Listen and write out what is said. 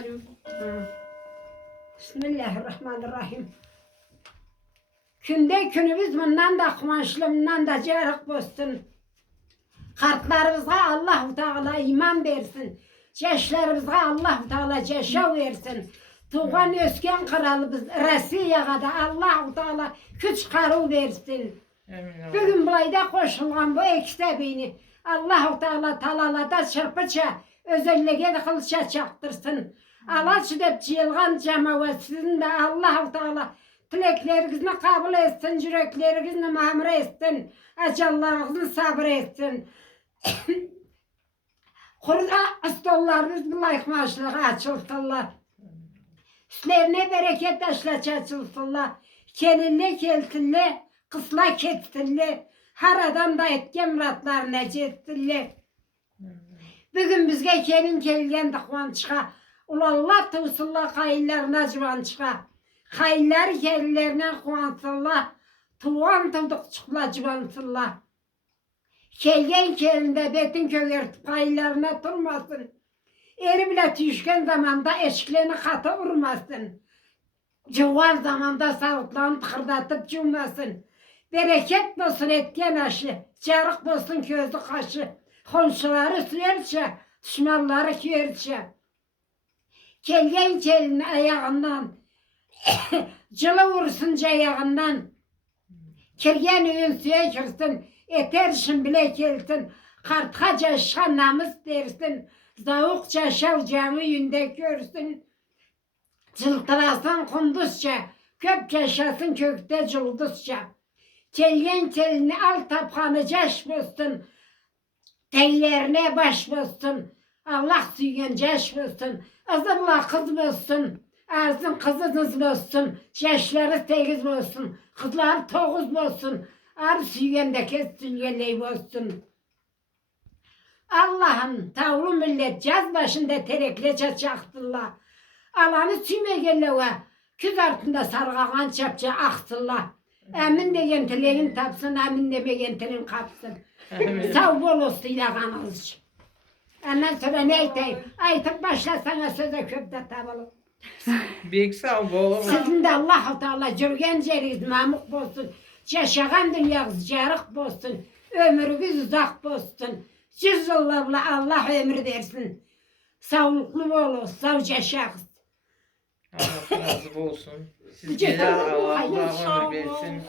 Hı. Bismillahirrahmanirrahim. Günümüz bundan da kumaşlı, bundan da cerrah bozsun. Kartlarımıza Allah-u Teala iman versin. Ceşlerimize Allah-u Teala ceşa versin. Tuğan Özken kralımız Rusya'ya da Allah-u Teala güç karı versin. Bugün bulayda koşulan bu ekstebini Allah-u Teala talalada çırpıça özelliğe kılıça çaktırsın. Alaç edip çılgan cemaatinin de Allah-u Teala dileklerinizi kabul etsin, yüreklerinizi mamur etsin, acellerinizi sabır etsin. Kurda stollarınız bu layık maaşlığa açılsınlar. Üstlerine bereket taşlaç açılsınlar. Kelille keltinle, kısla kettinle, her adam da etken muratlarına cettinle. Bugün bizge kelin kelgen de kuvançığa, ulallah tuvsullah kayıllarına cıvançığa. Kayıllar kelillerine kuvansınlar, tuvan tuvdukçukla cıvansınlar. Kelgen kelinde betin kögertip kayıllarına durmasın. Eri bile düşken zamanda eşiklerini katı vurmasın. Cıvar zamanda savutlarını tıkırdatıp cümmasın. Bereket olsun etken aşı, carık olsun közü kaşı. Komşuları sürerçe, düşmanları köyerçe. Kelgen kelin ayağından, cılı vursun ayağından. Kirgen öğün suya girsin, eterşin bile kelsin. Kartkaca şan namus dersin, zavukça şavcamı yünde görsün. Cıltırasın kunduzça, köp yaşasın kökte cıldızça. Kelgen kelini al tapkanı caş bozsun. Tellerine baş bozsun. Allah süyen caş bozsun. Azımla kız bozsun. Arzın kızınız bozsun. Yaşları 8 bozsun. Kızlar 9 bozsun. Ar süyen de kessin yeleği bozsun. Allah'ım tavlu millet caz başında terekle çaçaktırlar. Alanı sümegelleve küz altında sarğagan çapça aksınlar. Emin degen tileğin tapsın, emin demegen tilin kapsın. Sağ bol olsun ilağanız. Ondan sonra ne aytayım? Aytıp başlasana söze köpte tabalım. Büyük sağ bol. Sizin de Allah-u Teala cürgen ceriz mamuk bolsun. Yaşagan dünyanız carık bolsun. Ömrünüz uzak bolsun. 100 yıllarla Allah ömür versin. Sağlıklı olun, sağ yaşağız. Allah razı olsun. Sizlere Allah ömür versin.